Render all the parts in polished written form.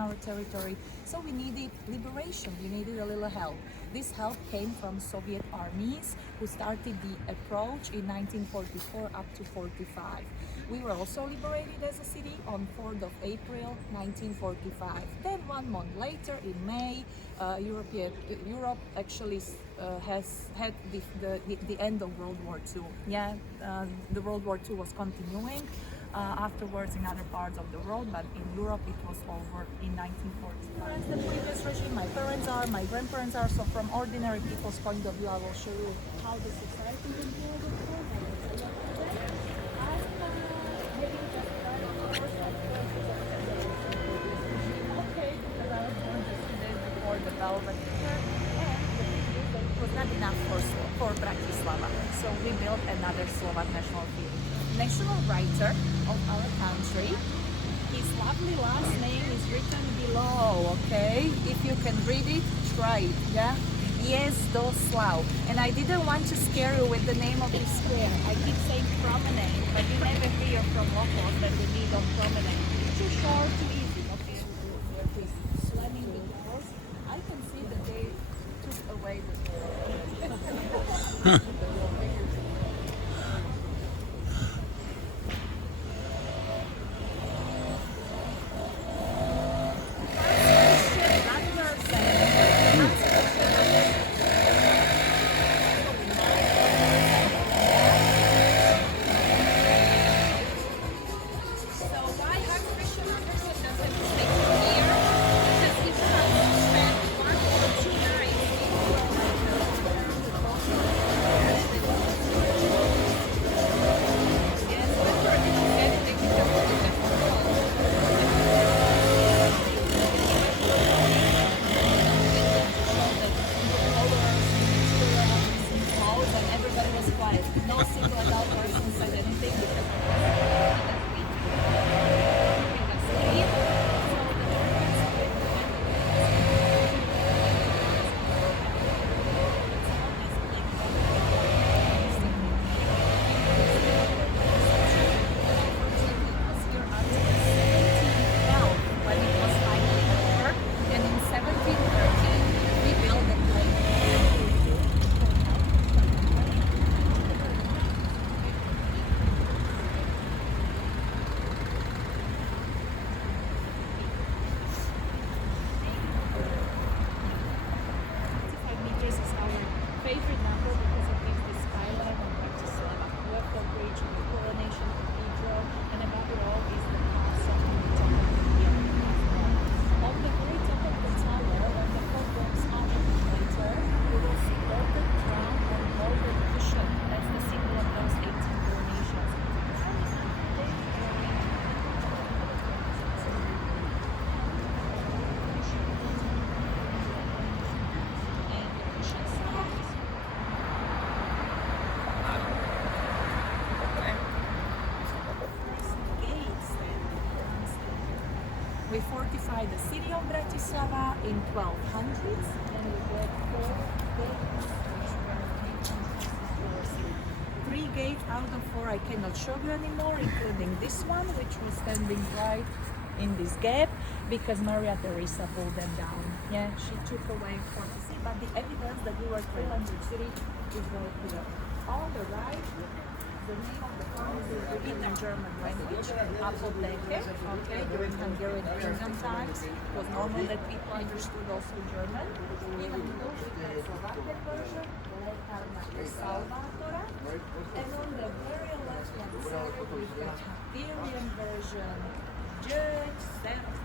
our territory. So we needed liberation, we needed a little help. This help came from Soviet armies who started the approach in 1944 up to 45. We were also liberated as a city on 4th of April 1945. Then 1 month later, in May, Europe actually has had the end of World War II. Yeah, the World War II was continuing afterwards in other parts of the world, but in Europe it was over in 1945. The previous regime, my parents are, my grandparents are, so from ordinary people's point of view, I will show you how the society is built. The velvet here, and the thing is that it was not enough for Bratislava, so we built another Slovak national film. National writer of our country, his lovely last name is written below, okay? If you can read it, try it, yeah? Jezdoslav. And I didn't want to scare you with the name of this square. I keep saying promenade, but you never hear from locals that we need on promenade. Too short, too easy, okay? Slamming the doors. I can see that they took away the door. Favorite number because it gives the skyline of Bratislava. We have the bridge, the Coronation Cathedral, and above it all is the castle and the temple here. On the very top of the tower, when the fog goes up later, you will see golden crown and golden cushion. That's the symbol of those 18 coronations. We fortified the city of Bratislava in 1200s, and we built 4 gates, which were 3 gates out of 4 I cannot show you anymore, including this one, which was standing right in this gap, because Maria Theresa pulled them down. Yeah, she took away fortification, but the evidence that we were 300 city is right here. On the right, the name of the farm is written in German language, Apotheke, okay, during Hungarian Kingdom times. It was normal that people understood also German. Even though we have the Slovakian version, Lekárna Salvatora, and on the very left hand side we've got Hungarian version, Judge, that's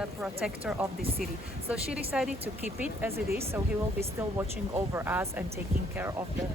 the protector of the city. So she decided to keep it as it is, so he will be still watching over us and taking care of the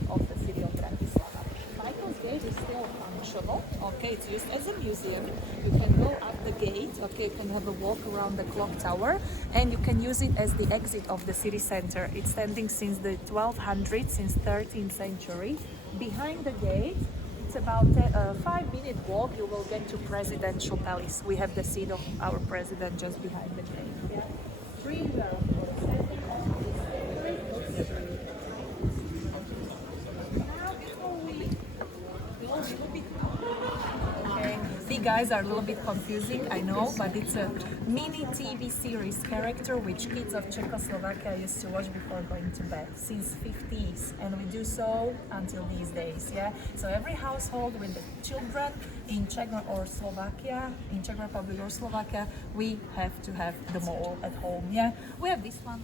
city of Bratislava. Michael's gate is still functional. Okay, it's used as a museum. You can go up the gate. Okay, you can have a walk around the clock tower, and you can use it as the exit of the city center. It's standing since the 1200s, since 13th century. Behind the gate, it's about a 5-minute walk. You will get to Presidential Palace. We have the seat of our president just behind the gate. Yeah. Standing on this now, before we go a little bit okay, the guys are a little bit confusing, I know, but it's a mini TV series character which kids of Czechoslovakia used to watch before going to bed since 50s, and we do so until these days. Yeah, so every household with the children in Czech or Slovakia, in Czech Republic or Slovakia, we have to have the mall at home. Yeah, we have this one.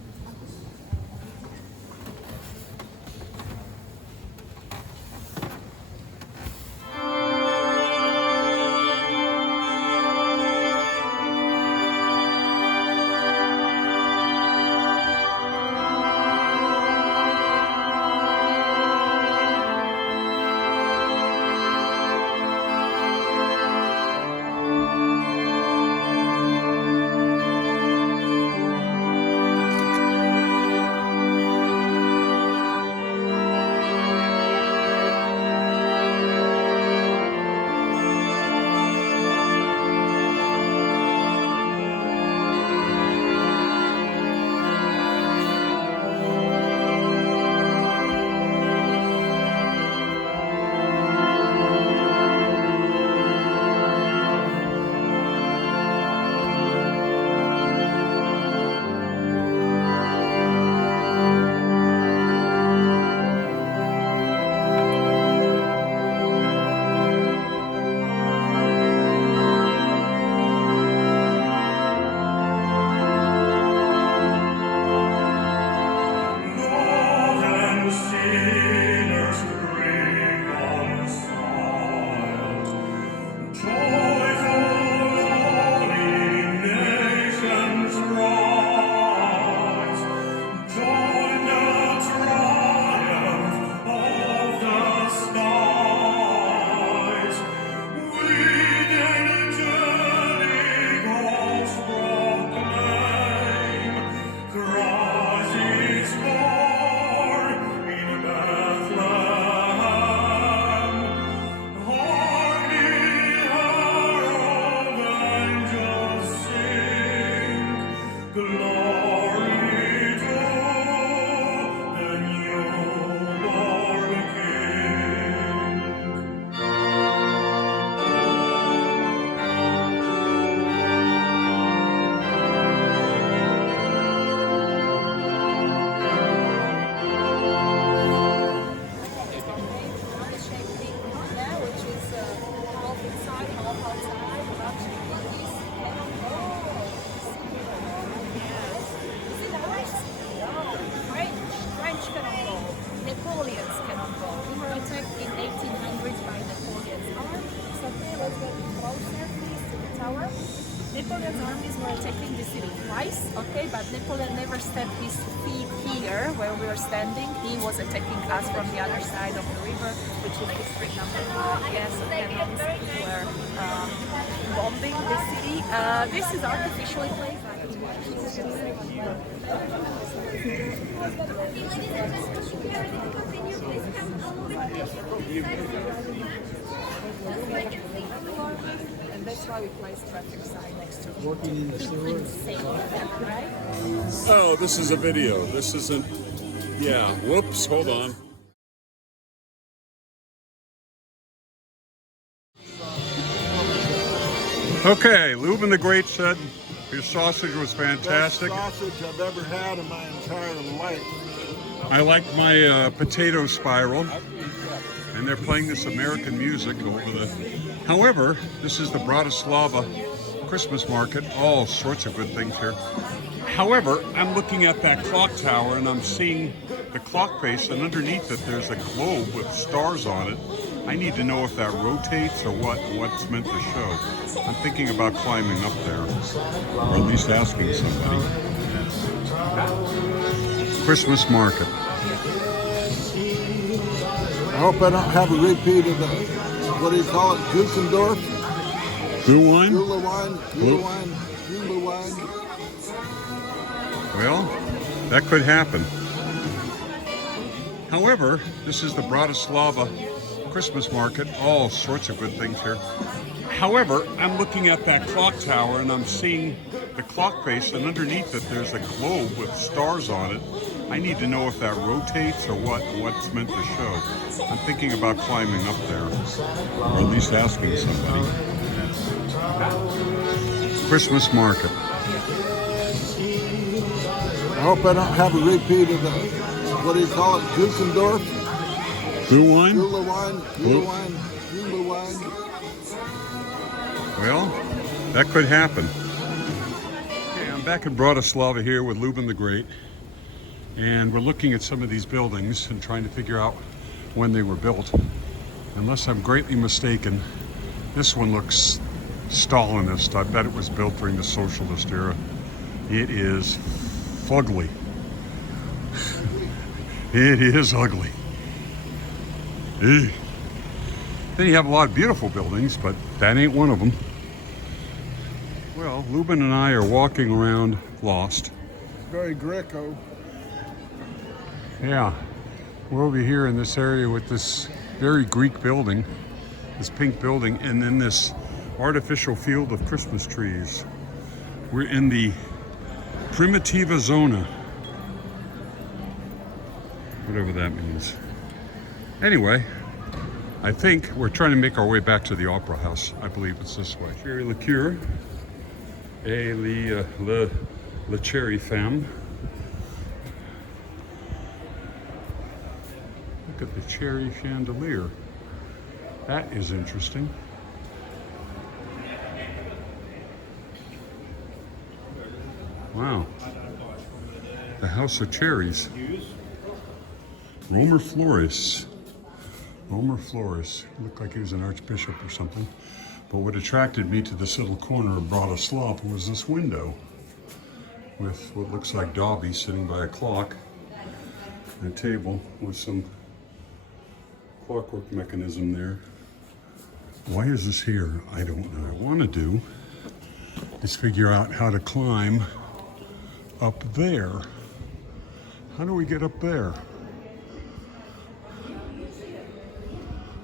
Napoleon's armies were attacking the city twice, okay, but Napoleon never stepped his feet here where we are standing. He was attacking us from the other side of the river, which is district number 5. Yes, so cannons were bombing the city. This is artificially placed. And that's why we placed traffic sign next to it. Working in the sewer. Right? Oh, this is a video. This isn't. Yeah. Whoops. Hold on. Okay, Lubin the Great said your sausage was fantastic. Best sausage I've ever had in my entire life. I like my potato spiral, and they're playing this American music over the. However, this is the Bratislava Christmas market. All sorts of good things here. However, I'm looking at that clock tower and I'm seeing the clock face, and underneath it there's a globe with stars on it. I need to know if that rotates or what's meant to show. I'm thinking about climbing up there, or at least asking somebody. Christmas market. I hope I don't have a repeat of the, what do you call it, Gusendorf? Blue wine? Gula wine, Gula wine, Gula wine. Well, that could happen. However, this is the Bratislava Christmas market. All sorts of good things here. However, I'm looking at that clock tower and I'm seeing the clock face, and underneath it there's a globe with stars on it. I need to know if that rotates or what's meant to show. I'm thinking about climbing up there, or at least asking somebody. Christmas market. I hope I don't have a repeat of the, what do you call it, Gusendorf? Blue wine? Gula wine, Gula wine, Gula wine. Well, that could happen. Okay, I'm back in Bratislava here with Lubin the Great, and we're looking at some of these buildings and trying to figure out when they were built. Unless I'm greatly mistaken, this one looks Stalinist. I bet it was built during the socialist era. It is fugly. It is ugly. Then you have a lot of beautiful buildings, but that ain't one of them. Well, Lubin and I are walking around lost. Very Greco. Yeah, we're over here in this area with this very Greek building, this pink building, and then this artificial field of Christmas trees. We're in the Primitiva Zona, whatever that means. Anyway, I think we're trying to make our way back to the Opera House. I believe it's this way. Cherry liqueur, le cherry femme. Look at the cherry chandelier. That is interesting. Wow. The House of Cherries. Romer Flores. Romer Flores. Looked like he was an archbishop or something. But what attracted me to this little corner of Bratislava was this window with what looks like Dobby sitting by a clock and a table with some clockwork mechanism there. Why is this here? I don't know. What I want to do is figure out how to climb up there. How do we get up there?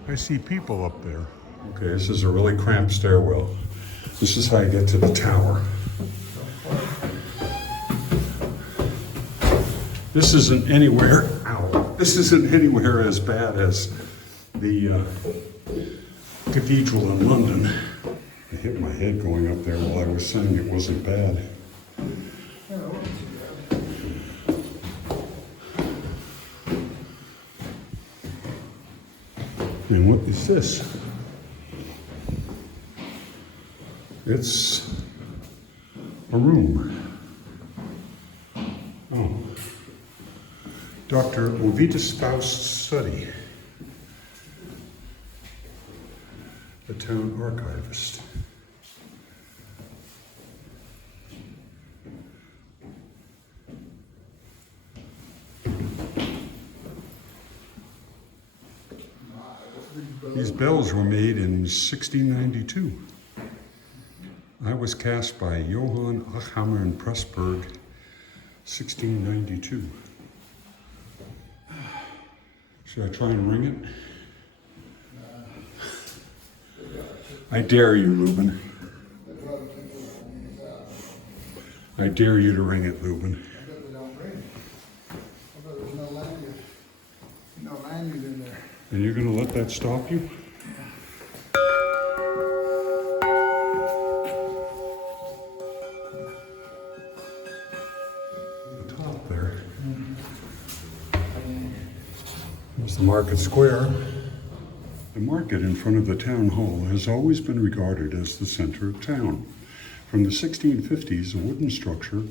I see people up there. Okay, this is a really cramped stairwell. This is how you get to the tower. This isn't anywhere, ow, this isn't anywhere as bad as the cathedral in London. I hit my head going up there while I was saying it wasn't bad. And what is this? It's a room. Oh. Dr. Ovidius Faust's study. The town archivist. These bells were made in 1692. I was cast by Johann Achhammer in Pressburg, 1692. Should I try and ring it? I dare you, Lubin. I dare you to ring it, Lubin. And you're going to let that stop you? The top there. There's the market square. The market in front of the town hall has always been regarded as the center of town. From the 1650s, a wooden structure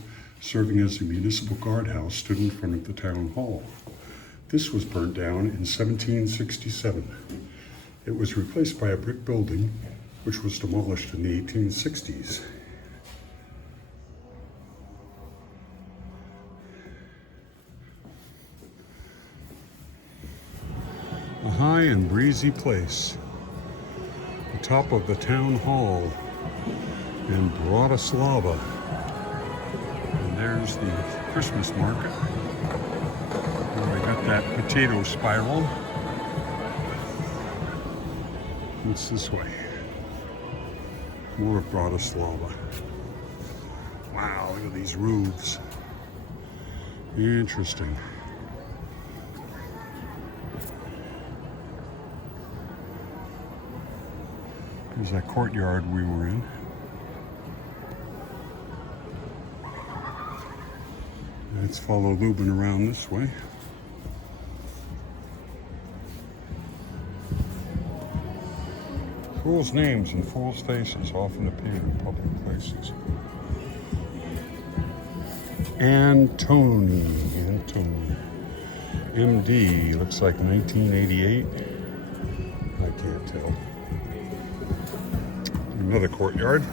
serving as a municipal guardhouse stood in front of the town hall. This was burnt down in 1767. It was replaced by a brick building, which was demolished in the 1860s. A high and breezy place. The top of the town hall in Bratislava. And there's the Christmas market. And we got that potato spiral. What's this way? More of Bratislava. Wow, look at these roofs. Interesting. There's that courtyard we were in. Let's follow Lubin around this way. Fools' names and fools' faces often appear in public places. Antony. MD, looks like 1988. I can't tell. Another courtyard.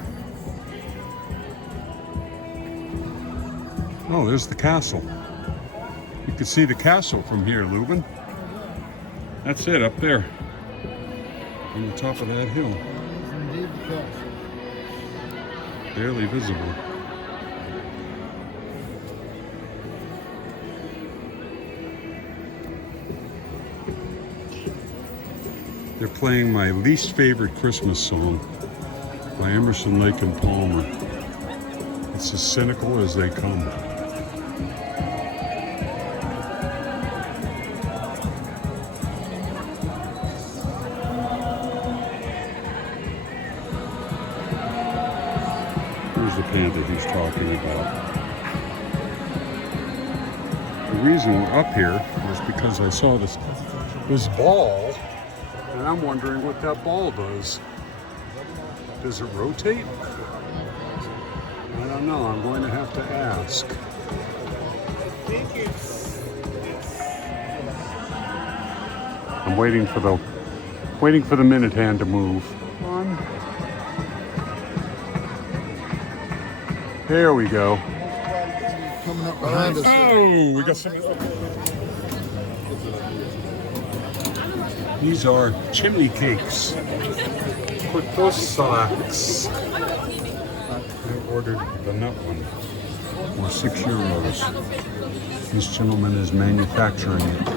Oh, there's the castle. You can see the castle from here, Lubin. That's it, up there. On the top of that hill. Indeed, the castle. Barely visible. They're playing my least favorite Christmas song by Emerson, Lake and Palmer. It's as cynical as they come. Here's the panther he's talking about. The reason we're up here was because I saw this ball, and I'm wondering what that ball does. Does it rotate? I don't know. I'm going to have to ask. I'm waiting for the minute hand to move. Come on. There we go. Coming up behind us. Oh, we got some. These are chimney cakes. Kotosalax. I ordered the nut one for €6. This gentleman is manufacturing it.